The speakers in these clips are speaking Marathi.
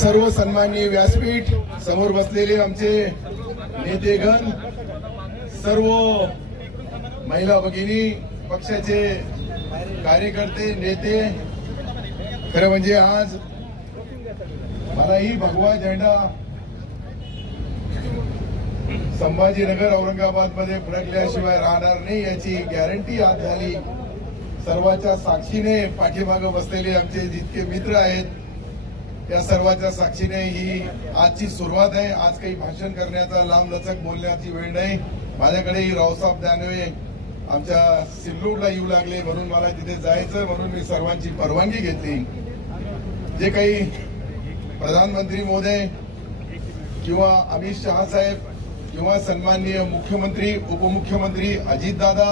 सर्व सन्माननीय व्यासपीठ समोर बसलेले आमचे नेतेगण, सर्व महिला भगिनी, पक्षाचे कार्यकर्ते, नेते, खरं म्हणजे आज मलाही भगवा झेंडा संभाजीनगर औरंगाबाद मध्ये फडकल्याशिवाय राहणार नाही याची गॅरंटी आज झाली। सर्वांच्या साक्षीने पाठीमागे बसलेले आमचे जितके मित्र आहेत त्या सर्वांच्या साक्षीने ही आजची सुरुवात आहे। आज काही भाषण करण्याचा, लांबलचक बोलण्याची वेळ नाही। माझ्याकडेही रावसाहेब दानवे आमच्या सिल्लोडला येऊ लागले, म्हणून मला तिथे जायचं, म्हणून मी सर्वांची परवानगी घेतली। जे काही प्रधानमंत्री महोदय किंवा अमित शहा साहेब किंवा सन्माननीय मुख्यमंत्री, उपमुख्यमंत्री अजितदादा,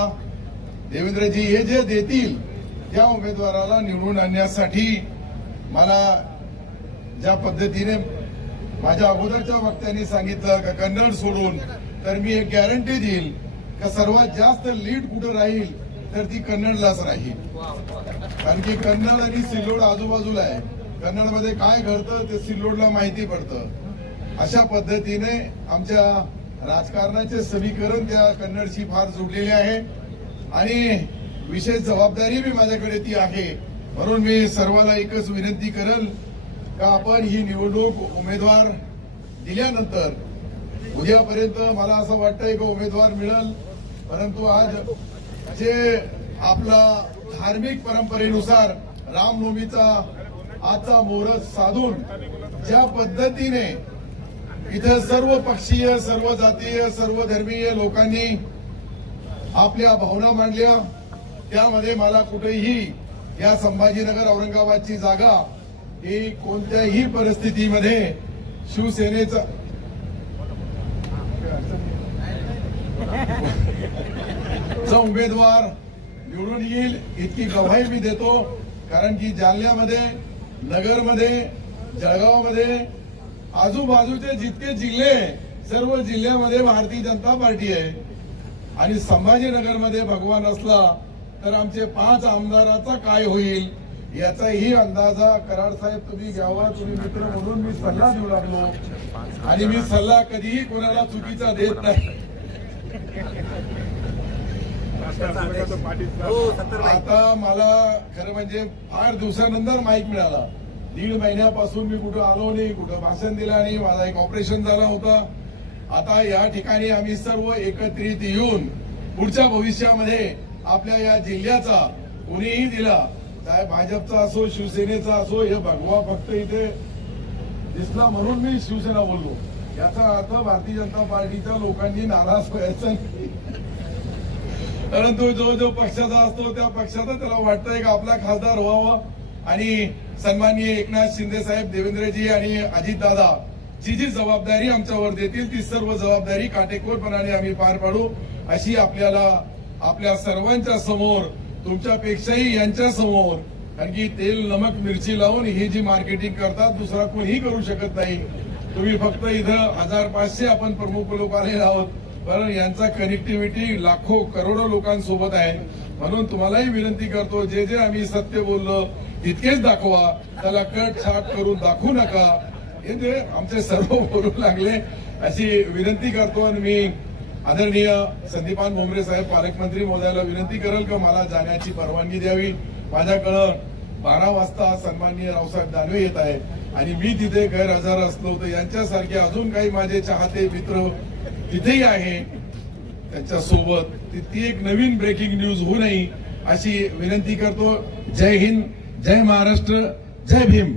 देवेंद्रजी हे जे देतील त्या उमेदवाराला निवडून आणण्यासाठी मला ज्या पद्धतीने माझ्या अगोदरच्या वक्त्यांनी सांगितलं का कन्नड सोडून, तर मी एक गॅरंटी देईल का सर्वात जास्त लीड कुठे राहील तर ती कन्नडलाच राहील। कारण की कन्नड आणि सिल्लोड आजूबाजूला आहे, कन्नडमध्ये काय घडतं ते सिल्लोडला माहिती पडतं। अशा पद्धतीने आमच्या राजकारणाचे समीकरण त्या कन्नडशी फार जोडलेले आहे आणि विशेष जबाबदारी बी माझ्याकडे ती आहे। म्हणून मी सर्वांना एकच विनंती करेल का आपण ही निवडणूक उमेदवार दिल्यानंतर उद्यापर्यंत मला असं वाटतंय की उमेदवार मिळेल, परंतु आज जे आपला धार्मिक परंपरेनुसार रामनवमीचा आजचा मुहूर्त साधून ज्या पद्धतीने इथं सर्व पक्षीय, सर्व जातीय, सर्व धर्मीय लोकांनी आपल्या भावना मांडल्या, त्यामध्ये मला कुठेही या संभाजीनगर औरंगाबादची जागा ही कोणत्याही परिस्थितीमध्ये शिवसेनेचा उमेदवार निवडून येईल इतकी गवाही मी देतो। कारण की जालन्यामध्ये, नगरमध्ये, जळगावमध्ये, आजूबाजूचे जितके जिल्हे, सर्व जिल्ह्यामध्ये भारतीय जनता पार्टी आहे आणि संभाजीनगरमध्ये भगवान असला तर आमचे 5 आमदाराचा काय होईल याचाही अंदाजा कराड साहेब तुम्ही घ्यावा। तुम्ही मित्र म्हणून मी सल्ला देऊ लागलो आणि मी सल्ला कधीही कोणाला चुकीचा देत नाही। आता मला खरं म्हणजे फार दिवसानंतर माईक मिळाला। 1.5 महिन्यापासून मी कुठं आलो नाही, कुठं भाषण दिलं नाही, माझा एक ऑपरेशन झाला होता। आता या ठिकाणी आम्ही सर्व एकत्रित येऊन पुढच्या भविष्यामध्ये आपल्या या जिल्ह्याचा कोणीही दिला, चाहे भाजपचा असो, शिवसेनेचा असो, हे भगवा फक्त इथे दिसला म्हणून मी शिवसेना बोललो, याचा अर्थ भारतीय जनता पार्टीच्या लोकांनी नाराज व्हायचं नाही। परंतु जो पक्षाचा असतो त्या पक्षाचा त्याला वाटतंय का आपला खासदार व्हावं आणि सन्माननीय एकनाथ शिंदे साहेब, देवेंद्रजी आणि अजितदादा जी जबाबदारी आमच्यावर देतील ती सर्व जबाबदारी काटेकोरपणाने आम्ही पार पाडू अशी आपल्या सर्वांच्या समोर, तुमच्यापेक्षाही यांच्या समोर, कारण की तेल, नमक, मिरची लावून ही जी मार्केटिंग करतात दुसरा कोणीही करू शकत नाही। तुम्ही फक्त इथं 1500 आपण प्रमुख लोक आलेले आहोत, पण यांचा कनेक्टिव्हिटी लाखो करोडो लोकांसोबत आहे। म्हणून तुम्हालाही विनंती करतो, जे जे आम्ही सत्य बोललो तितकेच दाखवा, त्याला कट छाट करून दाखवू नका, हे जे आमचे सर्व बोलू लागले अशी विनंती करतो। आणि मी आदरणीय संदीपान भुमरे साहेब पालकमंत्री महोदयाला विनंती करेल की मला जाण्याची परवानगी द्यावी। माझ्याकडे 12 वाजता सन्माननीय रावसाहेब दानवे येत आहे आणि मी तिथे गैरहजर असलो तर यांच्यासारखे अजून काही माझे चाहते मित्र तिथेही आहे, त्यांच्यासोबत ती एक नवीन ब्रेकिंग न्यूज होऊ नये अशी विनंती करतो। जय हिंद, जय महाराष्ट्र, जय भीम।